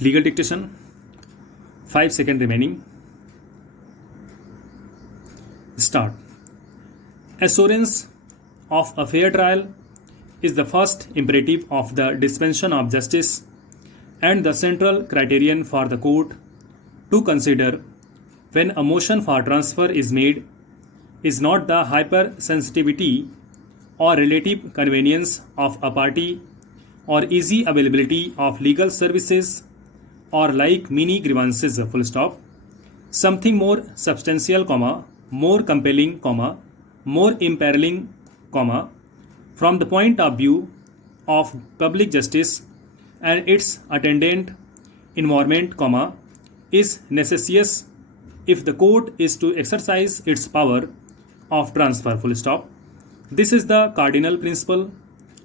Legal dictation. 5 seconds remaining. Start. Assurance of a fair trial is the first imperative of the dispensation of justice and the central criterion for the court to consider when a motion for transfer is made is not the hypersensitivity or relative convenience of a party or easy availability of legal services or like mini grievances, full stop, something more substantial, comma, more compelling, comma, more imperiling, comma, from the point of view of public justice and its attendant environment, comma, is necessary if the court is to exercise its power of transfer, full stop. This is the cardinal principle,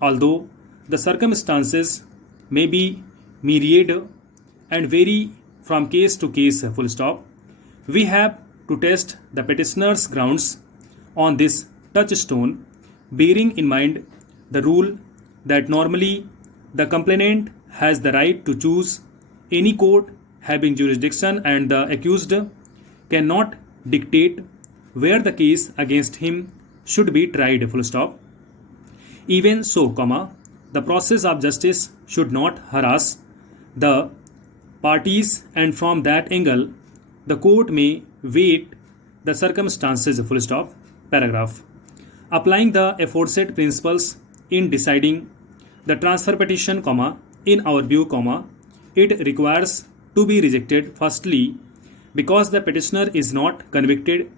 although the circumstances may be myriad and vary from case to case, full stop. We have to test the petitioner's grounds on this touchstone, bearing in mind the rule that normally the complainant has the right to choose any court having jurisdiction and the accused cannot dictate where the case against him should be tried, full stop. Even so, comma, the process of justice should not harass the parties, and from that angle the court may weight the circumstances, full stop. Paragraph. Applying the aforesaid principles in deciding the transfer petition, comma, in our view, comma, it requires to be rejected firstly because the petitioner is not convicted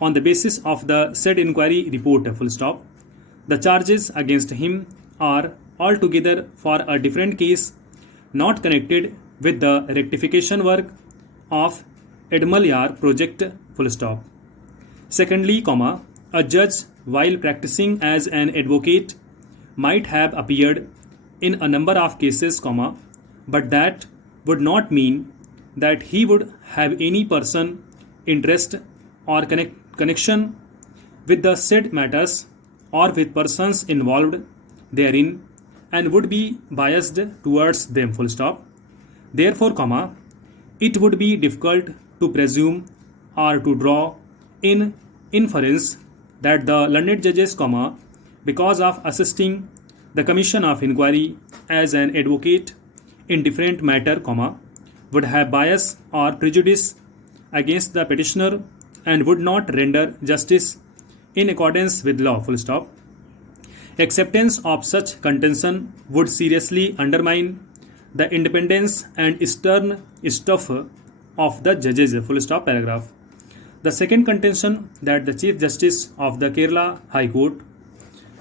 on the basis of the said inquiry report, full stop. The charges against him are altogether for a different case, not connected with the rectification work of Edmalyar project, full stop. Secondly, comma, a judge while practicing as an advocate might have appeared in a number of cases, comma, but that would not mean that he would have any person interest or connection with the said matters or with persons involved therein and would be biased towards them, full stop. Therefore, comma, it would be difficult to presume or to draw in inference that the learned judges, comma, because of assisting the commission of inquiry as an advocate in different matter, comma, would have bias or prejudice against the petitioner and would not render justice in accordance with law, full stop. Acceptance of such contention would seriously undermine the independence and stern stuff of the judges, full stop. Paragraph. The second contention that the Chief Justice of the Kerala High Court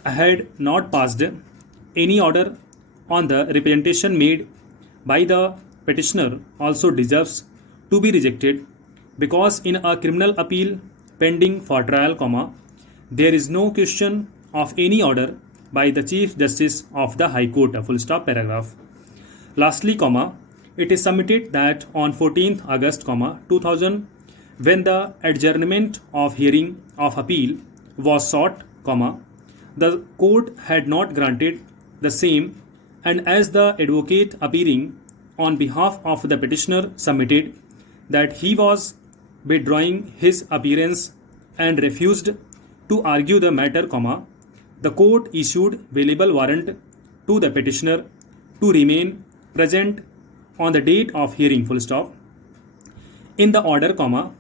had not passed any order on the representation made by the petitioner also deserves to be rejected because in a criminal appeal pending for trial, comma, there is no question of any order by the Chief Justice of the High Court, full stop. Paragraph. Lastly, comma, it is submitted that on 14th August, 2000, when the adjournment of hearing of appeal was sought, comma, the court had not granted the same, and as the advocate appearing on behalf of the petitioner submitted that he was withdrawing his appearance and refused to argue the matter, comma, the court issued bailable warrant to the petitioner to remain present on the date of hearing, full stop. In the order, comma,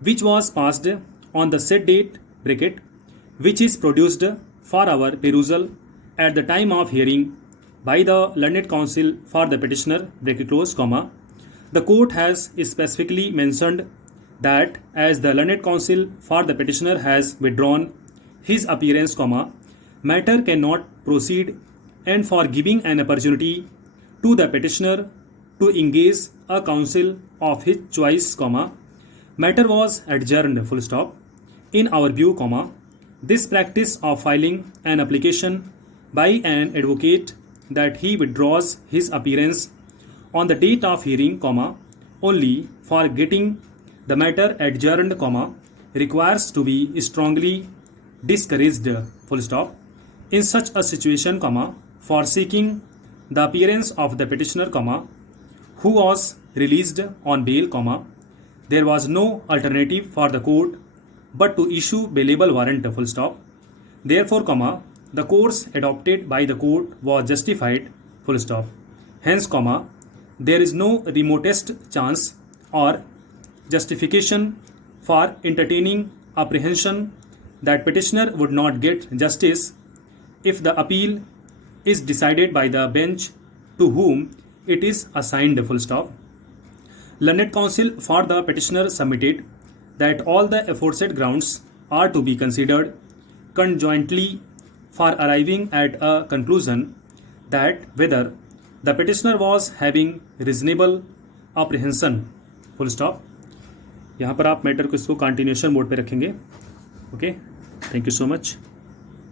which was passed on the said date, bracket, which is produced for our perusal at the time of hearing by the learned counsel for the petitioner, bracket close, comma, the court has specifically mentioned that as the learned counsel for the petitioner has withdrawn his appearance, comma, matter cannot proceed, and for giving an opportunity to the petitioner to engage a counsel of his choice, comma, matter was adjourned, full stop. In our view, comma, this practice of filing an application by an advocate that he withdraws his appearance on the date of hearing, comma, only for getting the matter adjourned, comma, requires to be strongly discouraged, full stop. In such a situation, comma, for seeking the appearance of the petitioner, comma, who was released on bail, comma, there was no alternative for the court but to issue bailable warrant, full stop. Therefore, comma, the course adopted by the court was justified, full stop. Hence, comma, there is no remotest chance or justification for entertaining apprehension that petitioner would not get justice if the appeal is decided by the bench to whom it is assigned, full stop. Learned counsel for the petitioner submitted that all the aforesaid grounds are to be considered conjointly for arriving at a conclusion that whether the petitioner was having reasonable apprehension, full stop. यहाँ पर आप matter को इसको continuation mode पे रखेंगे. Okay, thank you so much.